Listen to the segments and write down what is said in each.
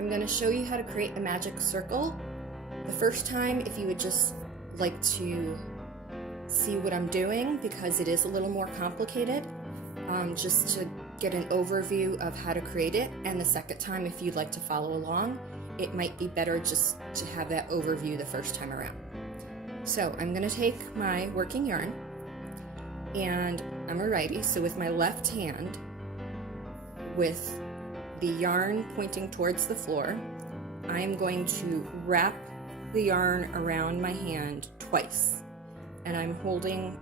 I'm going to show you how to create a magic circle. The first time, if you would just like to see what I'm doing, because it is a little more complicated, just to get an overview of how to create it. And the second time, if you'd like to follow along, it might be better just to have that overview the first time around. So I'm going to take my working yarn, and I'm a righty, so with my left hand, with the yarn pointing towards the floor, I am going to wrap the yarn around my hand twice, and I'm holding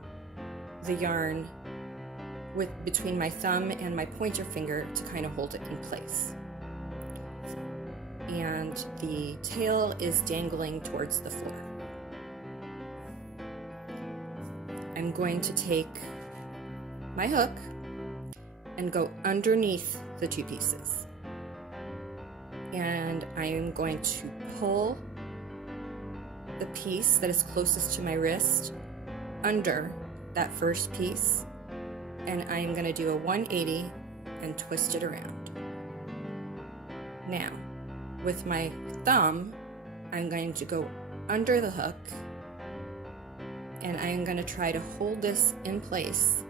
the yarn between my thumb and my pointer finger to kind of hold it in place. And the tail is dangling towards the floor. I'm going to take my hook and go underneath the two pieces. And I am going to pull the piece that is closest to my wrist under that first piece, and I am going to do a 180 and twist it around. Now, with my thumb, I'm going to go under the hook, and I am going to try to hold this in place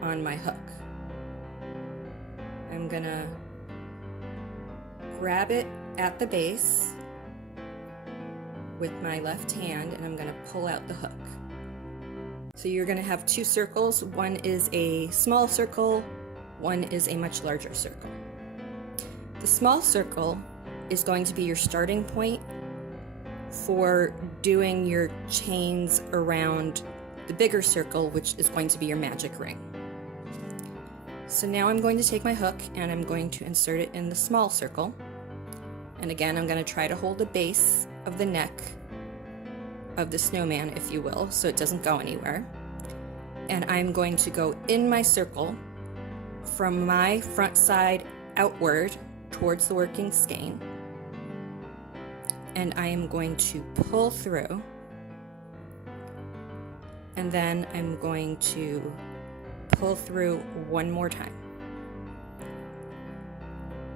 on my hook. I'm going to grab it at the base with my left hand, and I'm going to pull out the hook. So you're going to have two circles. One is a small circle, one is a much larger circle. The small circle is going to be your starting point for doing your chains around the bigger circle, which is going to be your magic ring. So now I'm going to take my hook and I'm going to insert it in the small circle. And again, I'm going to try to hold the base of the neck of the snowman, if you will, so it doesn't go anywhere. And I'm going to go in my circle from my front side outward towards the working skein. And I am going to pull through. And then I'm going to pull through one more time.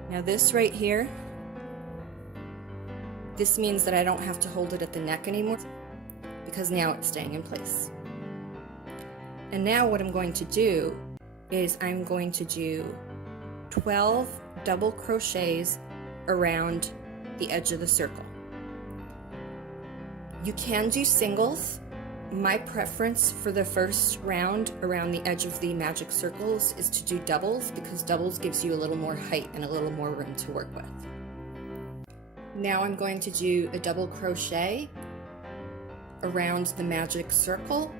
Now this right here, this means that I don't have to hold it at the neck anymore, because now it's staying in place. And now what I'm going to do is I'm going to do 12 double crochets around the edge of the circle. You can do singles. My preference for the first round around the edge of the magic circles is to do doubles, because doubles gives you a little more height and a little more room to work with. Now I'm going to do a double crochet around the magic circle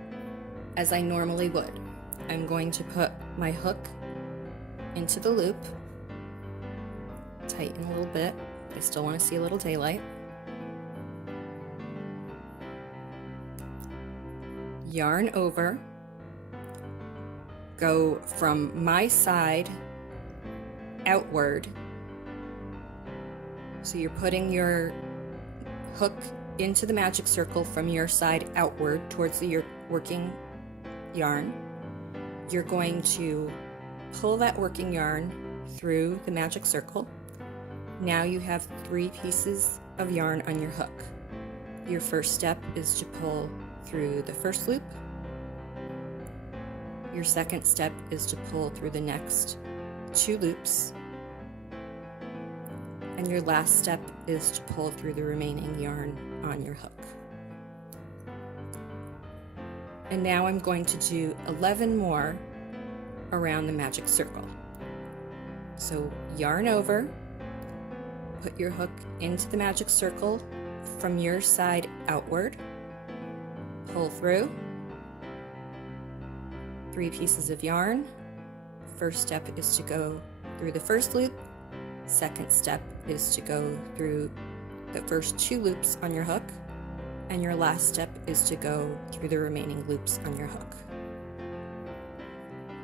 as I normally would. I'm going to put my hook into the loop, tighten a little bit. I still want to see a little daylight. Yarn over, go from my side outward. So you're putting your hook into the magic circle from your side outward towards your working yarn. You're going to pull that working yarn through the magic circle. Now you have 3 pieces of yarn on your hook. Your first step is to pull through the first loop. Your second step is to pull through the next 2 loops. And your last step is to pull through the remaining yarn on your hook. And now I'm going to do 11 more around the magic circle. So yarn over, put your hook into the magic circle from your side outward, pull through, 3 pieces of yarn. First step is to go through the first loop. Second step is to go through the first 2 loops on your hook, and your last step is to go through the remaining loops on your hook.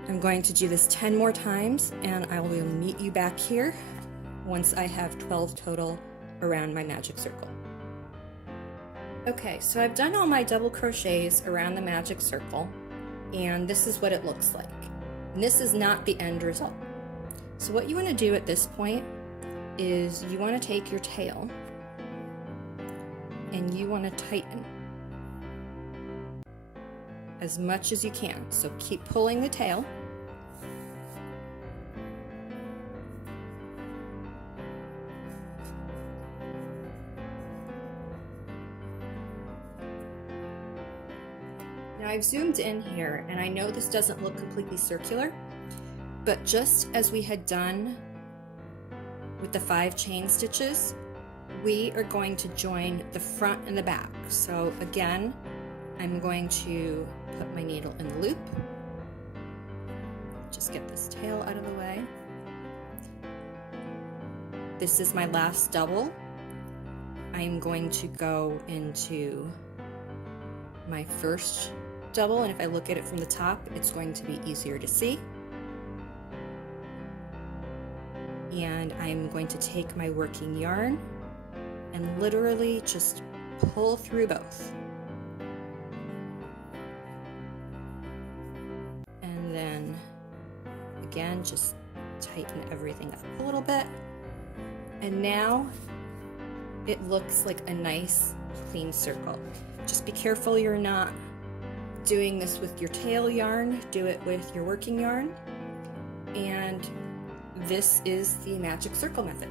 I'm going to do this 10 more times, and I will meet you back here once I have 12 total around my magic circle. Okay, so I've done all my double crochets around the magic circle, and this is what it looks like. And this is not the end result. So what you want to do at this point is you want to take your tail and you want to tighten as much as you can. So keep pulling the tail. Now I've zoomed in here, and I know this doesn't look completely circular, but just as we had done with the 5 chain stitches, we are going to join the front and the back. So again, I'm going to put my needle in the loop. Just get this tail out of the way. This is my last double. I'm going to go into my first double, and if I look at it from the top, it's going to be easier to see. And I'm going to take my working yarn and literally just pull through both. And then again, just tighten everything up a little bit. And now it looks like a nice clean circle. Just be careful you're not doing this with your tail yarn, do it with your working yarn. And this is the magic circle method.